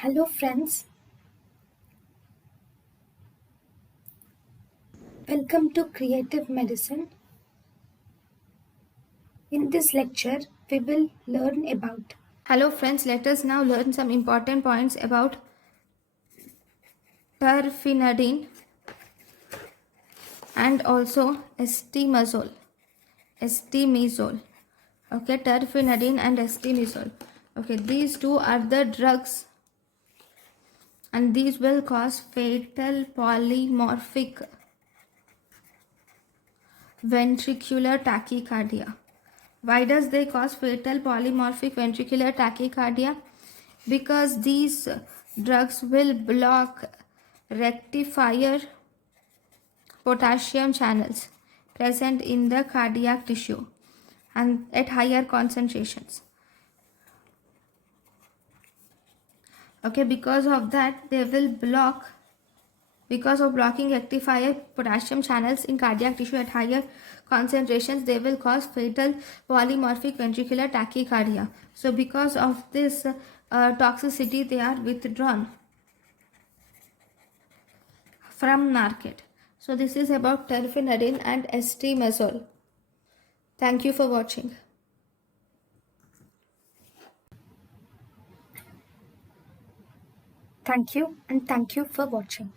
Hello friends, welcome to Creative Medicine. In this lecture, we will learn about. Hello friends, let us now learn some important points about terfenadine and also astemazole. Astemazole. Okay, terfenadine and astemazole. Okay, these two are the drugs and these will cause fatal polymorphic ventricular tachycardia. Why does they cause fatal polymorphic ventricular tachycardia? Because these drugs will block rectifier potassium channels present in the cardiac tissue and at higher concentrations. Okay, because of that they will block, because of blocking rectifier potassium channels in cardiac tissue at higher concentrations, they will cause fatal polymorphic ventricular tachycardia. So because of this toxicity, they are withdrawn from market. So this is about terfenadine and astemazole. Thank you for watching. Thank you and thank you for watching.